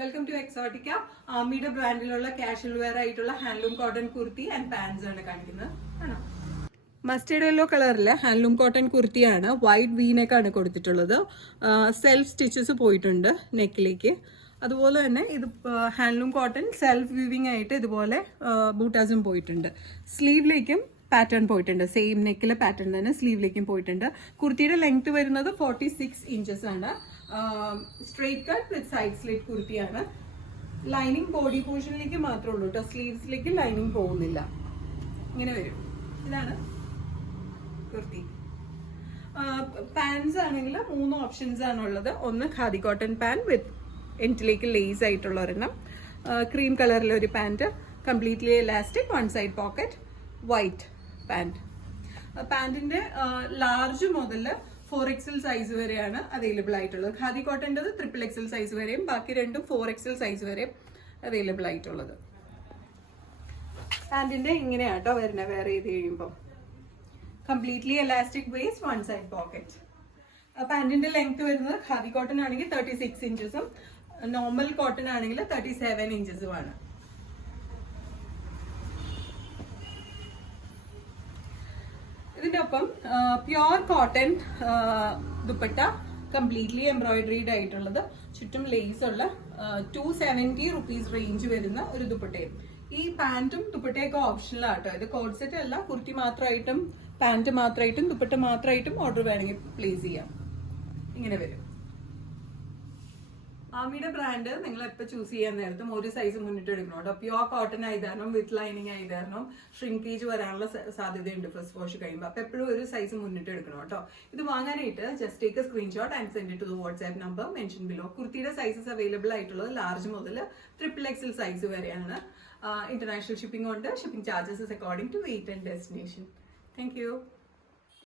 Welcome to Exotica. ആമിയുടെ ബ്രാൻഡിലുള്ള casual wear ആയിട്ടുള്ള handloom cotton kurti and pants ആണ് കാണിക്കുന്നത്. ആണോ? മസ്റ്റേർഡ് യെല്ലോ കളറിലെ ഹാൻഡ്ലൂം കോട്ടൺ കുർത്തിയാണ്. വൈറ്റ് വി നെക്ക് ആണ് കൊടുത്തിട്ടുള്ളത്. സെൽഫ് സ്റ്റിച്ചസ് പോയിട്ടുണ്ട് നെക്കിലേക്ക്. അതുപോലെ തന്നെ ഇത് ഹാൻഡ്ലൂം കോട്ടൺ സെൽഫ് വീവിംഗ് ആയിട്ട് ഇതുപോലെ ബൂട്ടാസും പോയിട്ടുണ്ട്. സ്ലീവിലേക്കും പാറ്റേൺ പോയിട്ടുണ്ട്. സെയിം നെക്കിലെ പാറ്റേൺ തന്നെ സ്ലീവിലേക്കും പോയിട്ടുണ്ട്. കുർത്തിയുടെ ലെങ്ത് വരുന്നത് 46 ഇഞ്ചസ് ആണ്. സ്ട്രെയിറ്റ് കട്ട് വിത്ത് സൈഡ് സ്ലിറ്റ് കുർത്തിയാണ്. ലൈനിങ് ബോഡി പോർഷനിലേക്ക് മാത്രമേ ഉള്ളൂ കേട്ടോ. സ്ലീവ്സിലേക്ക് ലൈനിങ് പോകുന്നില്ല. ഇങ്ങനെ വരും. ഇതാണ് കുർത്തി. പാൻസ് ആണെങ്കിൽ 3 ഓപ്ഷൻസ് ആണുള്ളത്. ഒന്ന് ഖാദി കോട്ടൺ പാൻ വിത്ത് എൻറ്റിലേക്ക് ലേസ് ആയിട്ടുള്ള ഒരെണ്ണം, ക്രീം കളറിലെ ഒരു pant, completely elastic, one side pocket, white pant. പാൻറ്റിന്റെ ലാർജ് മുതൽ 4XL സൈസ് വരെയാണ് അവൈലബിൾ ആയിട്ടുള്ളത്. ഖാദി കോട്ടൻ്റെത് XXL സൈസ് വരെയും ബാക്കി രണ്ടും 4XL സൈസ് വരെയും അവൈലബിൾ ആയിട്ടുള്ളത്. പാൻറ്റിന്റെ ഇങ്ങനെയാട്ടോ വരുന്നത്. വേറെ ചെയ്ത് കഴിയുമ്പോൾ completely elastic waist, one side pocket. പാൻറ്റിന്റെ ലെങ്ത് വരുന്നത് ഖാദി കോട്ടൺ ആണെങ്കിൽ 36 ഇഞ്ചസും നോർമൽ കോട്ടൺ ആണെങ്കിൽ 37 ഇഞ്ചസുമാണ്. ഇതിന്റെ ഒപ്പം പ്യോർ കോട്ടൺ ദുപ്പട്ട, കംപ്ലീറ്റ്ലി എംബ്രോയിഡറീഡ് ആയിട്ടുള്ളത്, ചുറ്റും ലേസ് ഉള്ള 270 റുപ്പീസ് റേഞ്ച് വരുന്ന ഒരു ദുപ്പട്ടയും. ഈ പാൻറ്റും ദുപ്പട്ടയൊക്കെ ഓപ്ഷണൽ ആട്ടോ. ഇത് കോഡ് സെറ്റ് അല്ല. കുർത്തി മാത്രമായിട്ടും പാൻറ്റ് മാത്രമായിട്ടും ദുപ്പട്ട മാത്രമായിട്ടും ഓർഡർ വേണമെങ്കിൽ പ്ലേസ് ചെയ്യാം. ഇങ്ങനെ വരും. ആമിയുടെ ബ്രാൻഡ് നിങ്ങൾ എപ്പോൾ ചൂസ് ചെയ്യാൻ നേരത്തും ഒരു സൈസ് മുന്നിട്ട് എടുക്കണം കേട്ടോ. പ്യോർ കോട്ടൺ ആയി തരണം, വിത്ത് ലൈനിങ് ആയി തരണം. ഷ്രിങ്കേജ് വരാനുള്ള സാധ്യതയുണ്ട് ഫസ്റ്റ് വാഷ് കഴിയുമ്പോൾ. അപ്പോൾ എപ്പോഴും ഒരു സൈസ് മുന്നിട്ട് എടുക്കണം കേട്ടോ. ഇത് വാങ്ങാനായിട്ട് just take a screenshot and send it to the WhatsApp number mention below. കുർത്തിയുടെ സൈസസ് അവൈലബിൾ ആയിട്ടുള്ളത് ലാർജ് മുതൽ XXL സൈസ് വരെയാണ്. ഇന്റർനാഷണൽ ഷിപ്പിംഗ് ഉണ്ട്. Shipping charges according to weight and destination. Thank U.